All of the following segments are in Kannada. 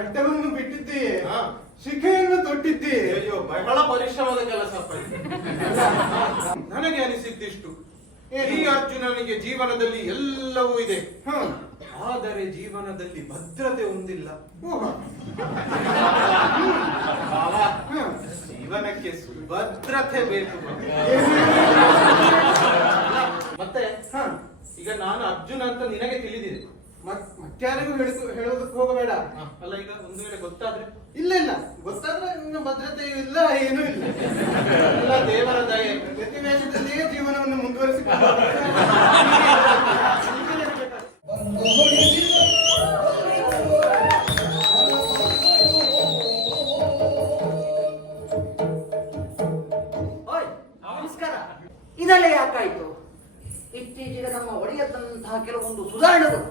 ಗಡ್ಡವನ್ನು ಬಿಟ್ಟಿದ್ದೀಯೇ, ಶಿಖೆಯನ್ನು ತೊಟ್ಟಿದ್ದೀಯೇ. ಅಯ್ಯೋ, ಬಹಳ ಪರಿಶ್ರಮದ ಕೆಲಸಪ್ಪ ಇದು. ನನಗೆ ಅನಿಸಿದ್ದಿಷ್ಟು, ಈ ಅರ್ಜುನನಿಗೆ ಜೀವನದಲ್ಲಿ ಎಲ್ಲವೂ ಇದೆ, ಆದರೆ ಜೀವನದಲ್ಲಿ ಭದ್ರತೆ ಹೊಂದಿಲ್ಲ. ಜೀವನಕ್ಕೆ ಸುಭದ್ರತೆ ಬೇಕು. ಮತ್ತೆ ಈಗ ನಾನು ಅರ್ಜುನ ಅಂತ ನಿನಗೆ ತಿಳಿದಿದೆ, ಮತ್ತಾರಿಗೂ ಹೇಳೋದಕ್ಕೆ ಹೋಗಬೇಡ. ಅಲ್ಲ, ಈಗ ಒಂದು ವೇಳೆ ಗೊತ್ತಾದ್ರೆ? ಇಲ್ಲ ಇಲ್ಲ, ಗೊತ್ತಾದ್ರೆ ನಿನ್ನ ಭದ್ರತೆಯೂ ಇಲ್ಲ, ಏನೂ ಇಲ್ಲ. ಎಲ್ಲ ದೇವರ ದಯೆ. ಪ್ರತಿವೇಶದಲ್ಲಿಯೇ ಜೀವನವನ್ನು ಮುಂದುವರಿಸಿಕೊಂಡು ನಮಸ್ಕಾರ. ಇದೆಲ್ಲ ಯಾಕಾಯ್ತು? ಇತ್ತೀಚೆಗೆ ನಮ್ಮ ಒಡೆಯದಂತಹ ಕೆಲವೊಂದು ಸುಧಾರಣೆಗಳು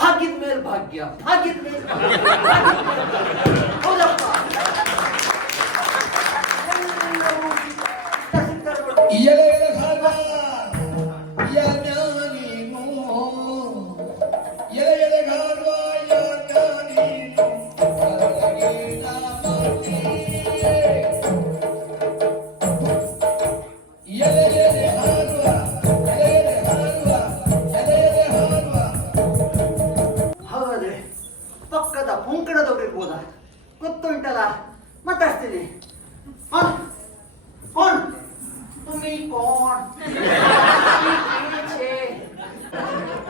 ಭಾಗ್ಯದ ಮೇಲೆ ಭಾಗ್ಯ, ಭಾಗ್ಯದ ಮೇಲೆ ಹೌದಪ್ಪ. ಹಾಗಾದ್ರೆ ಪಕ್ಕದ ಪುಂಕಣದವ್ರು ಇರ್ಬೋದಾ? ಗೊತ್ತುಂಟಲ್ಲ, ಮಾತಾಡ್ತೀನಿ. कौन? तुम्ही कौन?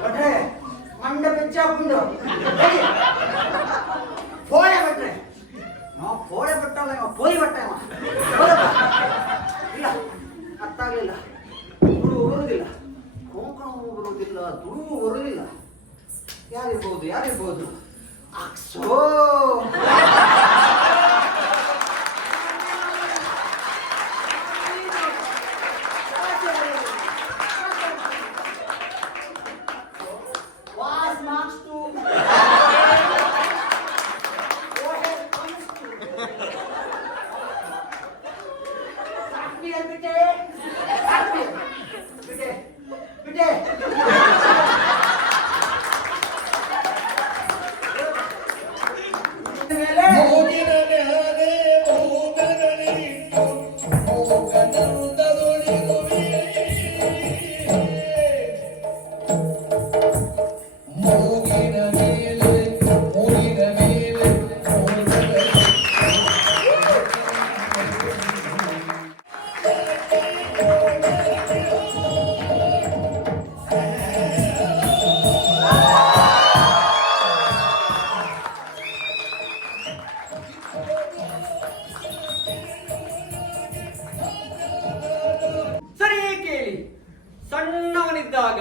बट्रे मंड पिच्चा बुंड फोड़े बट्रे ನಾವು ಫೋಡೆ ಬಟ್ಟಲ್ಲ, ಇವ ಪೋಯಿ ಬಟ್ಟ. ಇಲ್ಲ, ಅರ್ಥ ಆಗಲಿಲ್ಲ. ತುಳು ಬರುವುದಿಲ್ಲ, ಕೊಂಕಣವು ಬರುವುದಿಲ್ಲ, ತುಳುವು ಬರುವುದಿಲ್ಲ. ಯಾರಿರ್ಬೋದು ಯಾರಿರ್ಬೋದು? ಅಕ್ಸೋ ಸಣ್ಣವನಿದ್ದಾಗ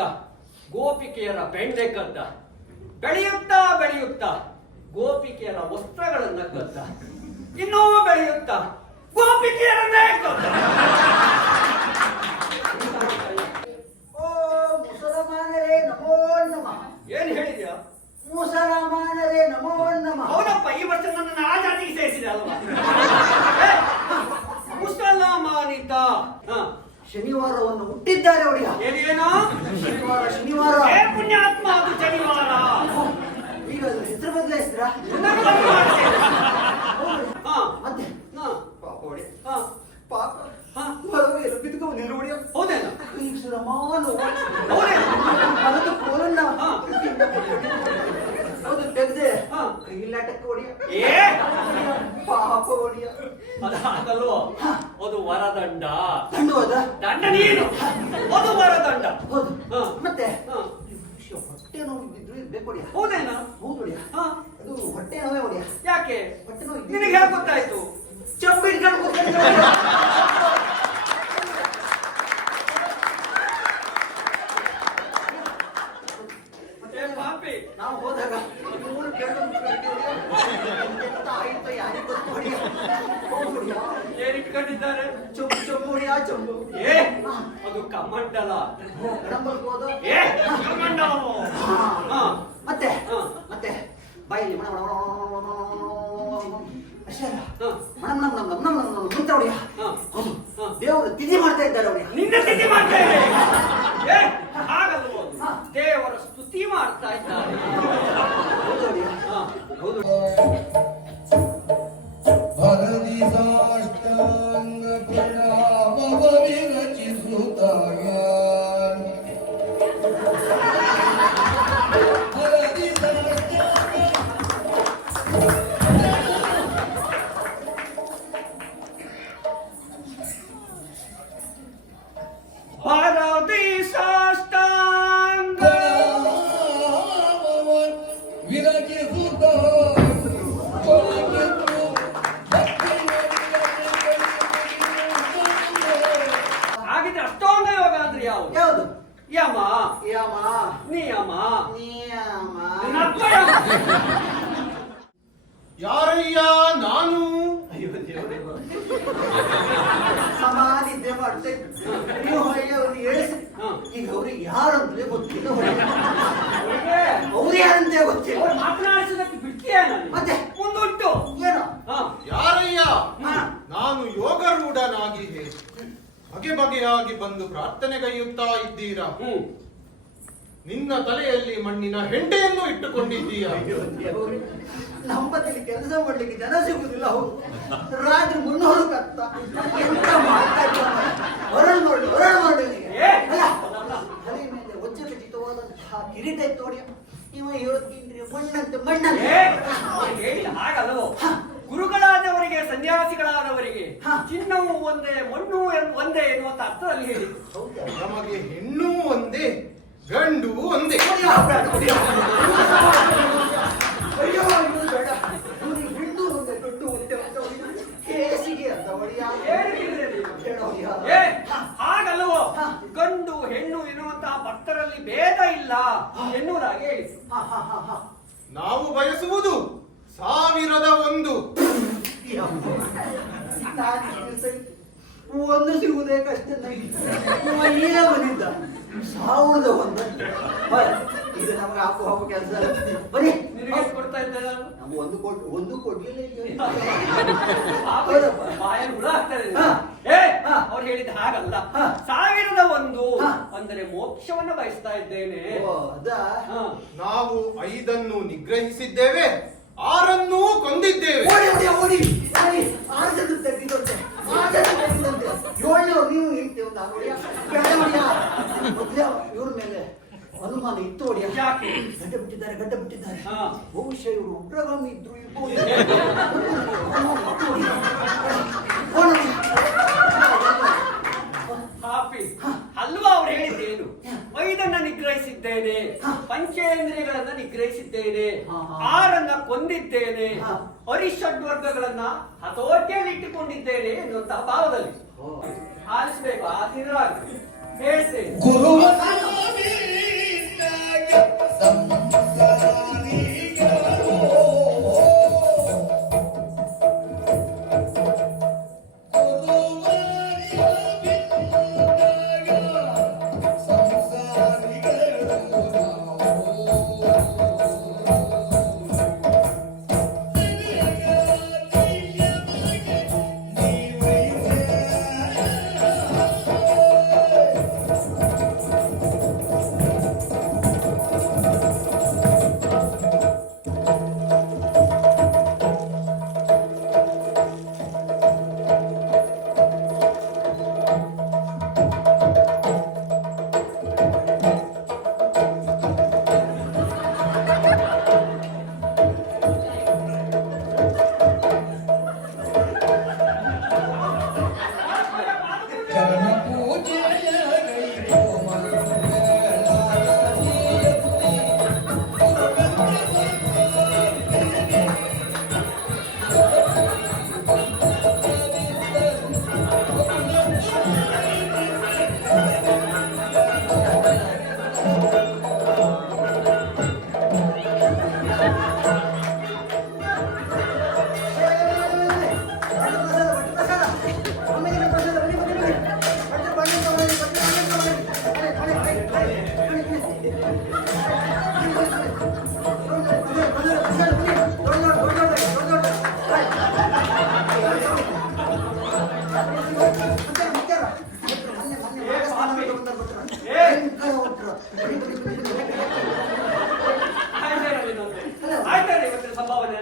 ಗೋಪಿಕೆಯರ ಬೆಂಡೆ ಕದ್ದ, ಬೆಳೆಯುತ್ತಾ ಬೆಳೆಯುತ್ತಾ ಗೋಪಿಕೆಯರ ವಸ್ತ್ರಗಳನ್ನ ಕದ್ದ, ಇನ್ನೂ ಬೆಳೆಯುತ್ತಾ ಗೋಪಿಕೆಯರನ್ನೇ ಕದ್ದ. ಓ ಮುಸಲ್ಮಾನರೇ ನಮೋ ನಮಃ. ಏನ್ ಹೇಳಿದ್ಯಾ? ಮುಸಲ್ಮಾನರೇ ನಮೋ ನಮಃ. ಹೌದಪ್ಪ, ಈ ವರ್ಷ ನನ್ನ ಆ ಜಾತಿಗೆ ಸೇರಿಸಿದೆ ಅಲ್ವಾ? ಮುಸಲ್ಮಾನಿತ ಶನಿವಾರವನ್ನು ಹುಟ್ಟಿದ್ದಾರೆ ಒಡೆಯ. ಏನೇನೋ ಶನಿವಾರ ಶನಿವಾರ. ಏ ಪುಣ್ಯಾತ್ಮ, ಅದು ಶನಿವಾರ. ಈಗ ಹೆಸರು ಬದಲಾಯಿಸಿದ್ರಾ? ಮತ್ತೆ ಪಾಪ ಹೊರಗೆ ಬಿದ್ದುಕೊಂಡು ನಿಲ್ಲು ಒಡೆಯ. ಹೌದೇನ? ರಮಾನು ಹೌದೇನ? ಅದಕ್ಕೆ ಕೋಲನ್ನ ಹೌದು ತೆಗ್ದೆ ಕೈಲಾಟಕ್ಕೆ ಒಡೆಯ. ಏ ಪಾಪ ಒಡೆಯ. ಅದಲ್ವೋ, ಅದು ವರದಂಡ. ದಂಡ ಹೋದ? ದಂಡ ನೀನು, ಅದು ವರದಂಡ. ಹೌದು. ಮತ್ತೆ ಹೊಟ್ಟೆ ನೋವು ಇದ್ರು ಇರ್ಬೇಕು ಒಡೆಯ. ಹೌದೇನ? ಹೌದು ಒಡೆಯ. ಅದು ಹೊಟ್ಟೆ ನೋವೇ ಒಡೆಯ. ಯಾಕೆ? ಹೊಟ್ಟೆ ನೋವು ನಿನಗೆ ಹೇಗೆ ಗೊತ್ತಾಯ್ತು? ಚಂಬು ಇಟ್ಕೊಂಡು ಪಾಪಿ, ನಾವು ಹೋದಾಗ ಏನ್ ಇಟ್ಕೊಂಡಿದ್ದಾರೆ? ಚೊಂಬು ಚೊಂಬು ಹೊಡಿಯ ಚೊಂಬು. ಏ ಅದು ಕಮಂಡಲ. ಗಡಂಬಲ್ಬೋದು. ಏ ಕಮಂಡಲ. ಮತ್ತೆ ಮತ್ತೆ ಬಾಯಲ್ಲಿ ಮಣ ಮಣ ಅಷ್ಟೇ ಅಲ್ಲ, ಮಣ ಮಣ ಮಣ ಮಣ ಮಣ ಮುಂತ ಹೊಡಿಯ. ದೇವರು ತಿಥಿ ಮಾಡ್ತಾ ಇದ್ದಾರೆ ಹೊಡಿಯ. ನಿನ್ನ ತಿಥಿ ಮಾಡ್ತಾ ಇದ್ದಾರೆ. ಏ ಹಾಗಲ್ವೋ, ದೇವರ ಸ್ತುತಿ ಮಾಡ್ತಾ ಇದ್ದಾರೆ. ಹೌದು ಹೊಡಿಯ. ಹೌದು. ಹಾಗಿದ್ರೆ ಅಷ್ಟೊಂದ ಯೋಗ ಅಂದ್ರೆ ಯಾವುದು? ಯಾವುದು? ಯಮ, ಯಮ, ನಿಯಮ, ನಿಯಮ. ನಿನ್ನಪ್ಪ ಯಮ. ಯಾರಯ್ಯ ನಾನು? ಅಯ್ಯೋ ದೇವರೇ, ಸಮಾಧಿದ್ದೆ ಮಾಡ್ತಾ ಇದ್ರು. ನೀವು ಅವ್ರಿಗೆ ಹೇಳಿಸಿ ಈಗ ಅವ್ರಿಗೆ ಯಾರಂತಲೇ ಗೊತ್ತಿಲ್ಲ. ಅವ್ರಿಗೆ ಅವ್ರು ಯಾರಂತಲೇ ಗೊತ್ತಿಲ್ಲ. ಅವ್ರು ಮಾತನಾಡಿಸೋದಕ್ಕೆ ಬಿಡ್ತೀಯ ನಾನು? ಮತ್ತೆ ಮುಂದುಂಟು ಏನೋ ಯಾರಯ್ಯ? ಹಾ. ನಾನು ಯೋಗರೂಢನಾಗಿ ಬಗೆ ಬಗೆಯಾಗಿ ಬಂದು ಪ್ರಾರ್ಥನೆಗೈಯುತ್ತಾ ಇದ್ದೀರಾ. ನಿನ್ನ ತಲೆಯಲ್ಲಿ ಮಣ್ಣಿನ ಹೆಂಡೆಯನ್ನು ಇಟ್ಟುಕೊಂಡಿದ್ದೀಯ. ನಮ್ಮಲ್ಲಿ ಕೆಲಸ ಮಾಡ್ಲಿಕ್ಕೆ ಜನ ಸಿಗುದಿಲ್ಲ. ಹೌದು, ರಾತ್ರಿ ಮುನ್ನೂರು ಕತ್ತ ಎಂತ ಮಾಡ್ತಾ ಇದ್ದಾರೆ. ಹೊರಳು ನೋಡಿ, ಹೊರಳು ನೋಡಿ. ಅಲ್ಲ, ತಲೆ ಮೇಲೆ ವಜ್ರ ಖಚಿತವಾದಂತಹ ಕಿರೀಟ ಇತ್ತು ನೋಡಿ. ಇವ ಇವತ್ತಿಂದ್ರಿ ಮಣ್ಣಂತೆ ಮಣ್ಣಂತೆ. ಹೇಳಿದ ಹಾಗಲ್ಲವೋ? ಗುರುಗಳಾದವರಿಗೆ, ಸನ್ಯಾಸಿಗಳಾದವರಿಗೆ ಚಿನ್ನವು ಒಂದೇ, ಮಣ್ಣು ಒಂದೇ ಎನ್ನುವಂತ ಅರ್ಥದಲ್ಲಿ ಹೇಳಿ. ನಮಗೆ ಹೆಣ್ಣು ಒಂದೇ, ಗಂಡು ಒಂದೇ. ಅಯ್ಯೋ, ಇವ್ರು ಬೇಡ. ಇವ್ರಿಗೆ ಹಿಂಡು ಒಂದೇ, ದೊಡ್ಡ ಒಂದೇ ಅಂತ ಕೇಸಿಗೆ ಅಂತ ಹೊಡಿಯ. ಹಾಗಲ್ಲವೋ? ಗಂಡು ಹೆಣ್ಣು ಎನ್ನುವಂತಹ ಭಕ್ತರಲ್ಲಿ ಭೇದ ಇಲ್ಲ ಎನ್ನುವುದಾಗಿ ಹೇಳಿ. ನಾವು ಬಯಸುವುದು 1001. ಒಂದು ಸಿಗುವುದೇ ಕಷ್ಟ ನನಗೆ. ಈಗ ಬಂದಿದ್ದ 1001. ಇದು ನಮ್ಗೆ ಹಾಕುವ ಕೆಲಸ. ಬರೀ ನಿನಗೆ ಕೊಡ್ತಾ ಇದ್ದೆ ನಾನು. ನಮ್ಗೆ ಒಂದು ಕೊಡ್ಲಿಲ್ಲ. ಬಾಯಲ್ಲಿ ಹುಳ ಆಗ್ತದೆ. ಅವ್ರು ಹೇಳಿದ ಹಾಗಲ್ಲ. 1001 ಅಂದರೆ ಮೋಕ್ಷವನ್ನ ಬಯಸ್ತಾ ಇದ್ದೇನೆ. ನಾವು 5 ನಿಗ್ರಹಿಸಿದ್ದೇವೆ, 6 ಕೊಂದಿದ್ದೇವೆ. ಇವ್ರ ಮೇಲೆ ಅನುಮಾನ ಇತ್ತು ಹೊಡಿಯ. ಗಡ್ಡ ಬಿಟ್ಟಿದ್ದಾರೆ. ಬಹುಶಃ ಇವರು ಉಗ್ರಗಾಮಿ ಇದ್ರು. ಅಲ್ವಾ ಅವ್ರು ಹೇಳಿದ್ದೇನು? 5 ನಿಗ್ರಹಿಸಿದ್ದೇನೆ, ಪಂಚೇಂದ್ರಿಯಗಳನ್ನ ನಿಗ್ರಹಿಸಿದ್ದೇನೆ, 6 ಕೊಂದಿದ್ದೇನೆ, ಹರಿಷಡ್ವರ್ಗಗಳನ್ನ ಹತೋಟಿಯಲ್ಲಿ ಇಟ್ಟುಕೊಂಡಿದ್ದೇನೆ ಎನ್ನುವಂತಹ ಭಾವದಲ್ಲಿ ಆಲಿಸಬೇಕು. ಆ ತಿರುಳಾಗ್ತದೆ ಹೇಳ್ತೇನೆ.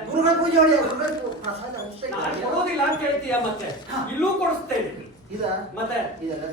ಗುರುಗಳ ಪೂಜೆ ನಾನು ಕೊಡೋದಿಲ್ಲ ಅಂತ ಹೇಳ್ತೀಯ, ಮತ್ತೆ ಇಲ್ಲೂ ಕೊಡಿಸ್ತೇನೆ. ಇದ ಮತ್ತೆ ಇದೆಲ್ಲ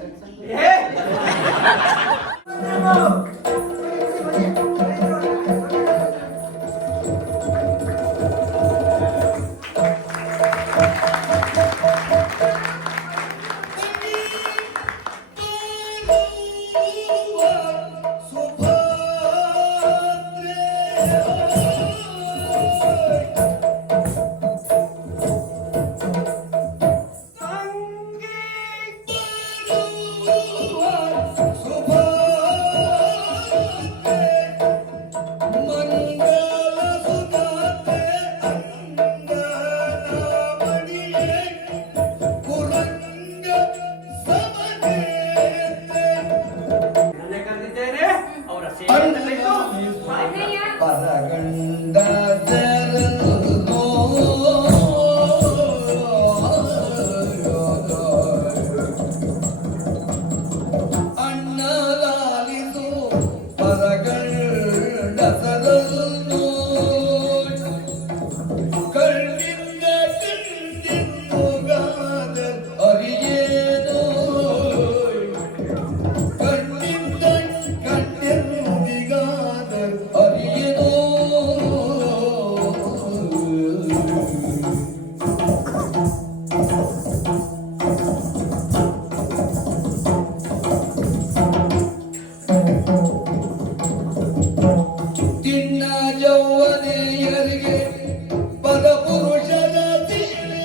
ಪರಗಂಡ ತೆರಲು ಅಣ್ಣಲಾಲಿದು ಪರಗಂಡ ತೆರಲು ಕಣ್ಣಿಂದ ಕಂಡಿಂದುಗಾದ ಅರಿಯೇನೋ ಕಣ್ಣಿಂದ ಕಂಡಿಂದಿಗಾದ ಅರಿಯೇನೋ ತಿನ್ನ ಯೌವನೆಯರಿಗೆ ಪದ ಪುರುಷನ ಸೇವೆ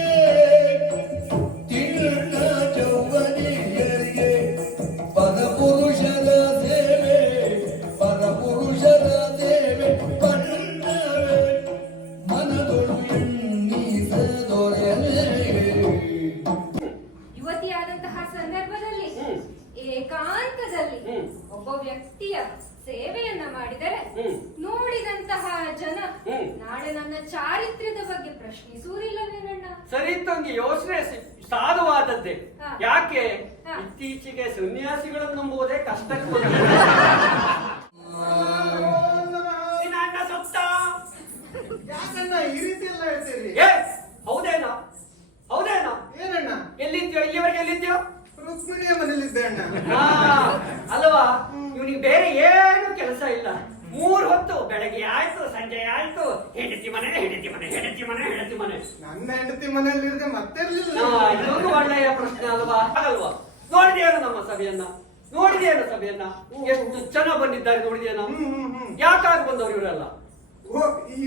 ತಿನ್ನ ಯೌವನೆಯರಿಗೆ ಪದ ಪುರುಷನ ಸೇವೆ ಪದ ಪುರುಷನ ಸೇವೆ ಪಣ್ಣವೇ ಮನದೊಳು ಎಣ್ಣಿಸದೊರೆಯಲೇ ಯುವತಿಯಾದಂತಹ ಸಂದರ್ಭದಲ್ಲಿ ಏಕಾಂತದಲ್ಲಿ ಒಬ್ಬ ವ್ಯಕ್ತಿಯ ಸೇವೆಯನ್ನ ಮಾಡಿದರೆ ನೋಡಿದಂತಹ ಜನ ನಾಳೆ ನನ್ನ ಚಾರಿತ್ರ್ಯದ ಬಗ್ಗೆ ಪ್ರಶ್ನಿಸುವುದಿಲ್ಲವೇನಣ್ಣ? ಸರಿ ತಂಗಿ ಯೋಚನೆ ಸಾಧುವಾದದ್ದೇ. ಹಾ. ಯಾಕೆ ಹಾ. ಇತ್ತೀಚೆಗೆ ಸನ್ಯಾಸಿಗಳನ್ನು ನಂಬುವುದೇ ಕಷ್ಟಕ್ಕೆ ನಿನ್ನ ಅಣ್ಣ ಸತ್ತ. ಯಾಕಣ್ಣ ಈ ರೀತಿ ಎಲ್ಲ ಹೇಳ್ತೀರಿ? ಏ ಹೌದೇನಾ ಹೌದೇನಾ ಏನಣ್ಣ? ಎಲ್ಲಿದ್ಯೋ ಇಲ್ಲಿವರೆಗೆ ಎಲ್ಲಿದ್ಯೋ? ರುಕ್ಮಿಣಿಯ ಮನೇಲಿದ್ದೆ ಅಣ್ಣ. ಹಾ, ಅಲ್ವಾ ಇವನಿಗೆ ಬೇರೆ ಏನು ಕೆಲಸ ಇಲ್ಲ. 3 ಹೊತ್ತು ಬೆಳಗ್ಗೆ ಆಯ್ತು ಸಂಜೆ ಆಯ್ತು ಹೆಂಡತಿ ಮನೆ ಹೆಂಡತಿ ಮನೆ ಹೆಂಡತಿ ಮನೆ ಹೆಂಡತಿ ಮನೆ. ನನ್ನ ಹೆಂಡತಿ ಮನೆಯಲ್ಲಿರದೆ ಮತ್ತಿರ್ಲಿಲ್ಲ. ಇದೊಂದು ಒಳ್ಳೆಯ ಪ್ರಶ್ನೆ ಅಲ್ವಾ? ಹಾಗಲ್ವಾ? ನೋಡಿದೇನು ನಮ್ಮ ಸಭೆಯನ್ನ? ನೋಡಿದೇನು ಸಭೆಯನ್ನ? ಎಷ್ಟು ಜನ ಬಂದಿದ್ದಾರೆ ನೋಡಿದೇನು? ಯಾಕಾಗಿ ಬಂದವರು ಇವರೆಲ್ಲ? ಓ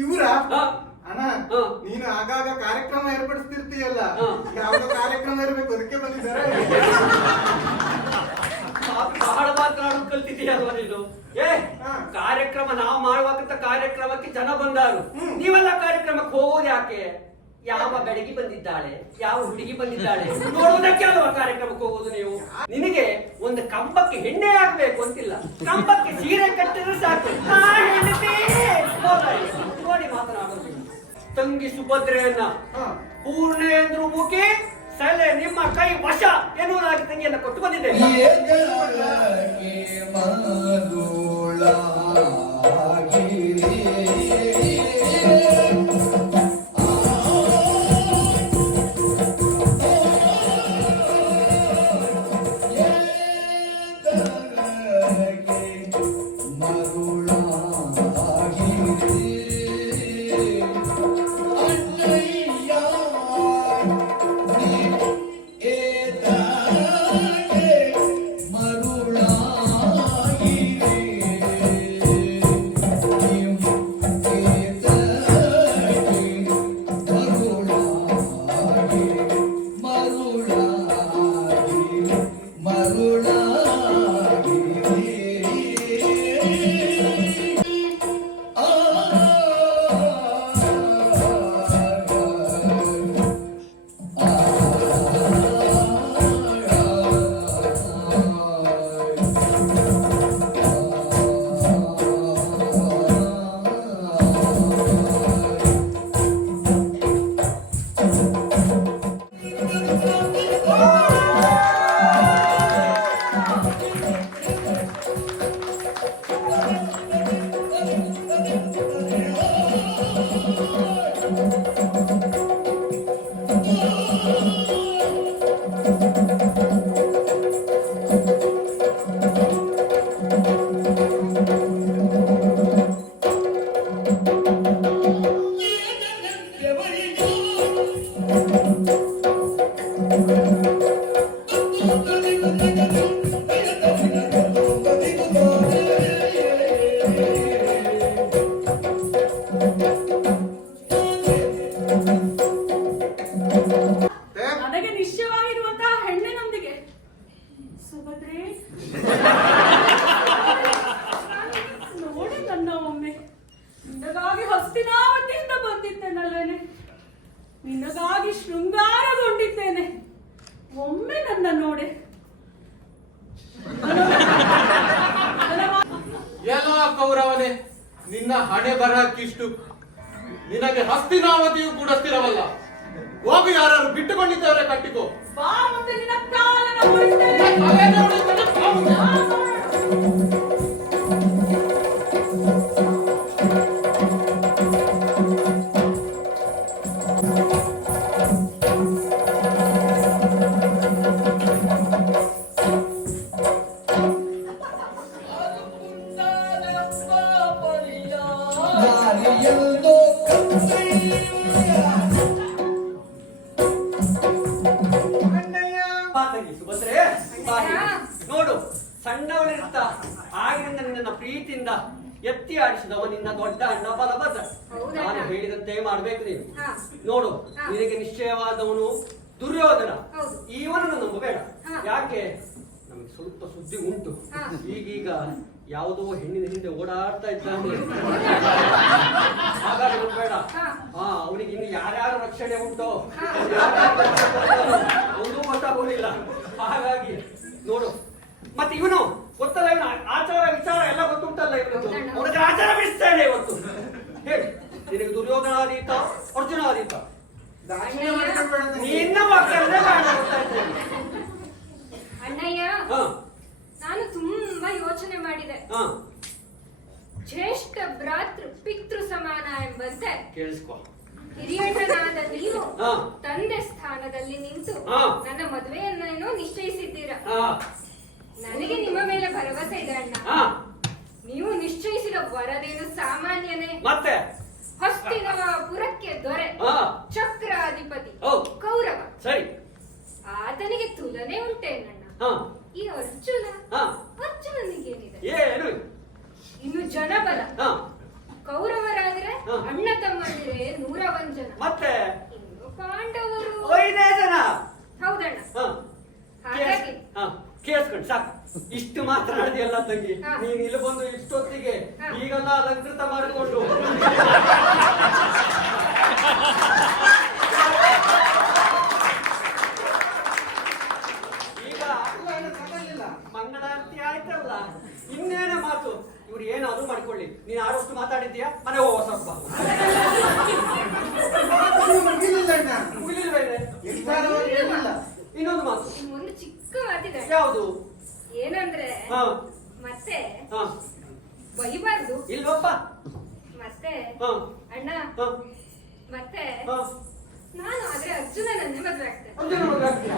ಇವ್ರ ಹಾ. ಅಣ್ಣ ಹಾ. ನೀನು ಆಗಾಗ ಕಾರ್ಯಕ್ರಮ ಏರ್ಪಡಿಸ್ತಿರ್ತೀಯಲ್ಲ, ಹಾ. ಯಾವ್ದೋ ಕಾರ್ಯಕ್ರಮ ಇರ್ಬೇಕು ಅದಕ್ಕೆ ಬಂದಿದ್ದಾರೆ. ಬಹಳ ಮಾತನಾಡೋದು ಕಲ್ತಿದ್ದೀಯಲ್ವಾ ನೀನು? ಏ ಹಾ. ಕಾರ್ಯಕ್ರಮ ನಾವು ಮಾಡುವಂತ ಕಾರ್ಯಕ್ರಮಕ್ಕೆ ಜನ ಬಂದಾರು. ನೀವೆಲ್ಲ ಕಾರ್ಯಕ್ರಮಕ್ಕೆ ಹೋಗೋದು ಯಾಕೆ? ಯಾವ ಬೆಳಗಿ ಬಂದಿದ್ದಾಳೆ, ಯಾವ ಹುಡುಗಿ ಬಂದಿದ್ದಾಳೆ ನೋಡುವುದಕ್ಕೆ ಅಲ್ವಾ ಕಾರ್ಯಕ್ರಮಕ್ಕೆ ಹೋಗೋದು ನೀವು? ನಿನಗೆ ಒಂದು ಕಂಬಕ್ಕೆ ಹೆಣ್ಣೆ ಆಗ್ಬೇಕು ಅಂತಿಲ್ಲ, ಕಂಬಕ್ಕೆ ಸೀರೆ ಕಟ್ಟಿದ್ರೆ ಸಾಕು. ಆ ಹೆಂಡತಿ ಹೋದಾಯ್ತು. ನೋಡಿ ಮಾತನಾಡೋದು. ತಂಗಿ ಸುಭದ್ರೆಯನ್ನ ಹಾ. ಪೂರ್ಣೇಂದ್ರ ಮುಖಿ ಸಲೆ ನಿಮ್ಮ ಕೈ ವಶ ಎನ್ನುವುದಾಗಿ ತಂಗಿಯನ್ನ ಕೊಟ್ಟು ಬಂದಿದ್ದೇನೆ. ಏಗಲಗೆ ಮಧುಳಾಗಿ ನನಗೆ ನಿಶ್ಚಯವಾಗಿರುವಂತಹ ಹೆಣ್ಣಿನೊಂದಿಗೆ ಸುಭದ್ರೆ ನೋಡಿ ನನ್ನ ಒಮ್ಮೆ ನಿನಗಾಗಿ ಹಸ್ತಿನಾವತಿಯಿಂದ ಬಂದಿದ್ದೇನಲ್ವೇನೆ, ನಿನಗಾಗಿ ಶೃಂಗಾರಗೊಂಡಿದ್ದೇನೆ. ಒಮ್ಮೆ ನನ್ನ ನೋಡೆ. ಏನೋ ಕೌರವನೇ, ನಿನ್ನ ಹಣೆ ಬರಹಕ್ಕಿಷ್ಟು ನಿನಗೆ ಹಸ್ತಿನಾವತಿಯು ಕೂಡ ಸ್ಥಿರವಲ್ಲ. ಹೋಗು, ಯಾರು ಬಿಟ್ಟುಕೊಂಡಿದ್ದವರೇ ಕಟ್ಟಿಕೋ. ಬಾ ಮುಂದೆ ನಿನ್ನ ಕಾಲನ ಮುರಿತೇನೆ. ಅದೇನೇ ಉಳಿಯುತ್ತದೆ, ಬಾ ಮುಂದೆ. ದಾರಿಯೆಲ್ಲೋ ಕತ್ತಲೆಯ ಬಾ ತಂಗಿ ಸುಭದ್ರೆ, ಬಾ ಇಲ್ಲಿ. ನೋಡು, ಸಣ್ಣವಳಿರುತ್ತ ಆಗಿನಿಂದ ನಿನ್ನ ಪ್ರೀತಿಯಿಂದ ಎತ್ತಿ ಆಡಿಸಿದವ ನಿನ್ನ ದೊಡ್ಡ ಅಣ್ಣ ಬಲಭದ್ರ. ಹೌದಣ್ಣ. ನಾನು ಹೇಳಿದಂತೆ ಮಾಡ್ಬೇಕು ನೀನು. ಹಾ. ನೋಡು, ಹಾ. ನಿನಗೆ ನಿಶ್ಚಯವಾದವನು ದುರ್ಯೋಧನ. ಹೌದು. ಇವನನ್ನು ನಂಬಬೇಡ. ಹಾ. ಯಾಕೆ? ನಮಗೆ ಸ್ವಲ್ಪ ಸುದ್ದಿ ಉಂಟು. ಹಾ. ಈಗೀಗ ಯಾವುದೋ ಹೆಣ್ಣಿನ ಹಿಂದೆ ಓಡಾಡ್ತಾ ಇದ್ದಾನೆ. ಹಾಗಾಗಿ ನಂಬೇಡ. ಹಾ. ಹಾ, ಅವನಿಗೆ ಇನ್ನು ಯಾರ್ಯಾರ ರಕ್ಷಣೆ ಉಂಟೋ ಹಾ. ಒಂದು ಗೊತ್ತಾಗೋದಿಲ್ಲ. ಹಾಗಾಗಿ ನೋಡು, ಮತ್ತೆ ಇವನು ಗೊತ್ತಲ್ಲ, ಇವನು ಆಚಾರ ವಿಚಾರ ಎಲ್ಲ ಗೊತ್ತುಂಟಲ್ಲ ಇವನದ್ದು. ಹೌದಣ್ಣ. ಅವನಿಗೆ ಆಚಾರ ಬಿಡಿಸ್ತೇನೆ ಇವತ್ತು. ಹೇಳಿ, ನಿನಗೆ ದುರ್ಯೋಧನ ಆದೀತ, ಅರ್ಜುನ ಆದೀತ? ದಾಕ್ಷಿಣ್ಯ ಮಾಡ್ಕೊಂಡ್ಬೇಡ ತಂಗಿ. ನಿನ್ನ ಮಕ್ಕಳನ್ನೇ ಕಾರಣ ಗೊತ್ತಾಯ್ತು. ಅಣ್ಣಯ್ಯ, ಹಾ ನಾನು ತುಂಬಾ ಯೋಚನೆ ಮಾಡಿದೆ. ಹಾ, ಜ್ಯೇಷ್ಠ ಭ್ರಾತೃ ಪಿತೃ ಸಮಾನ ಎಂಬಂತೆ ಕೇಳಿಸ್ಕೊ. ಹಿರಿಯಣ್ಣನಾದ ನೀವು ಹಾ. ತಂದೆ ಸ್ಥಾನದಲ್ಲಿ ನಿಂತು ಹಾ. ನನ್ನ ಮದುವೆಯನ್ನೇನೋ ನಿಶ್ಚಯಿಸಿದ್ದೀರಾ. ಹಾ ನನಗೆ ನಿಮ್ಮ ಮೇಲೆ ಭರವಸೆ ಇದೆ ಅಣ್ಣ. ಹಾ, ನೀವು ನಿಶ್ಚಯಿಸಿದ ವರದೇನು ಸಾಮಾನ್ಯನೇ? ಮತ್ತೆ ಹೊಸ್ತಿನ ಪುರಕ್ಕೆ ದೊರೆ, ಹಾ. ಚಕ್ರಾಧಿಪತಿ, ಹೌದು. ಕೌರವ. ಸರಿ. ಆತನಿಗೆ ತುಲನೆ ಉಂಟೇನಣ್ಣ? ಹಾ ಈ ಅರ್ಜುನ, ಹಾ. ಅರ್ಜುನನಿಗೇನಿದೆ? ಏನು? ಇನ್ನು ಜನಬಲ. ಹಾ, ಕೌರವರಾದ್ರೆ ಹಾ. ಅಣ್ಣ ತಮ್ಮಂದಿರೇ 101 ಜನ. ಮತ್ತೆ ಇನ್ನು ಪಾಂಡವರು 5 ಜನ. ಹೌದಣ್ಣ. ಹಾ, ಹಾಗಾಗಿ ಹಾ, ಕೇಳಿಸ್ಕೊಂಡು ಸಾಕು. ಇಷ್ಟು ಮಾತನಾಡಿದೆಯಲ್ಲ ತಂಗಿ, ಹಾ. ನೀನು ಇಲ್ಲಿ ಬಂದು ಇಷ್ಟೊತ್ತಿಗೆ ಹಾ. ಈಗೆಲ್ಲ ಅಲಂಕೃತ ಮಾಡಿಕೊಂಡು ಈಗ ಮಂಗಳಾರತಿ ಆಯ್ತಲ್ಲ, ಇನ್ನೇನೇ ಮಾತು. ಇವ್ರು ಏನಾದ್ರು ಮಾಡ್ಕೊಳ್ಳಿ, ನೀನು ಆಡೋಷ್ಟು ಮಾತಾಡಿದ್ಯಾ, ಮನೆ ಹೋಗೋ ಸ್ವಲ್ಪ ಮುಗಿಲಿಲ್ಲ ಅಣ್ಣ. ಮುಗಿಲಿಲ್ವೇನೆ? ವಿಸ್ತಾರವಾಗಿ ಹೇಳಿಲ್ಲ. ಇನ್ನೊಂದು ಮಾತು. ಒಂದು ಚಿಕ್ಕ ಮಾತಿದೆ. ಯಾವುದು? ಏನಂದ್ರೆ ಹಾ ಮತ್ತೆ ಹಾ, ಬೈಬಾರ್ದು. ಇಲ್ವಪ್ಪ? ಮತ್ತೆ ಹಾ ಅಣ್ಣ, ಹಾ ಮತ್ತೆ ಹಾ. ನಾನು ಆದ್ರೆ ಅರ್ಜುನನನ್ನೇ ಮದುವೆ ಆಗ್ತೇನೆ. ಅರ್ಜುನ ಮಗ ಆಗ್ತೀಯಾ?